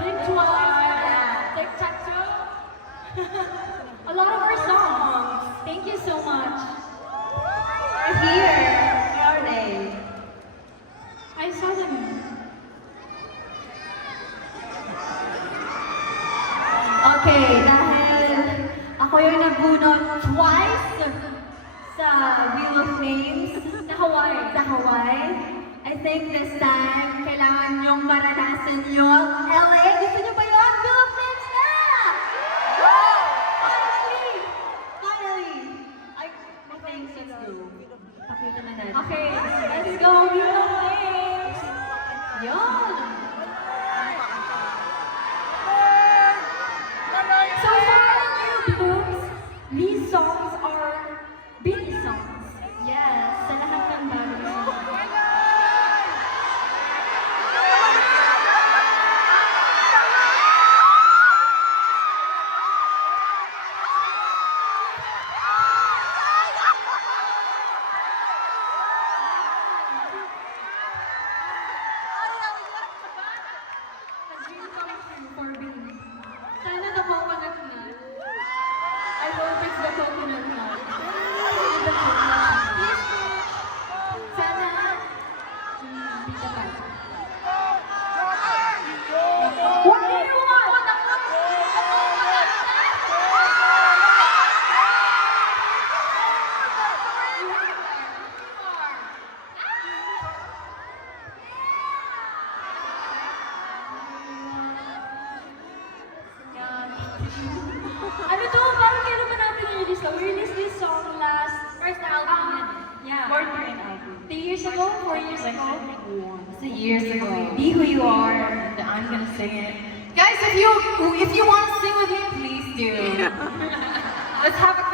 Blink Twice, Tic Tac Toe. A lot of our songs. Thank you so much. We're here. Where are they? I saw them. Okay, dahil ako yung nabunot twice sa Wheel of Names Sa Hawaii. sa Hawaii, I think this time, kailangan nyong maranasan yung LA. Gusto nyo ba yun? Wheel of Names na! Finally! Finally! I think let's go. Pakita na natin. Okay, let's go. Wheel of Names. Yun! So for our new blooms, these songs are Billy songs. Yes, sa lahat ng bagay songs. A dream come true for Billy. Sana the coconut nut. I hope it's the coconut nut. Sana, hindi ka ba? What do you want? Ano to? Parang kailan ba natin i-release to? We released this song first album. Yeah. 3 years ago? 4 years ago? It's years ago. Be who you are. I'm gonna sing it. Guys, if you want to sing with me, please do. Let's have a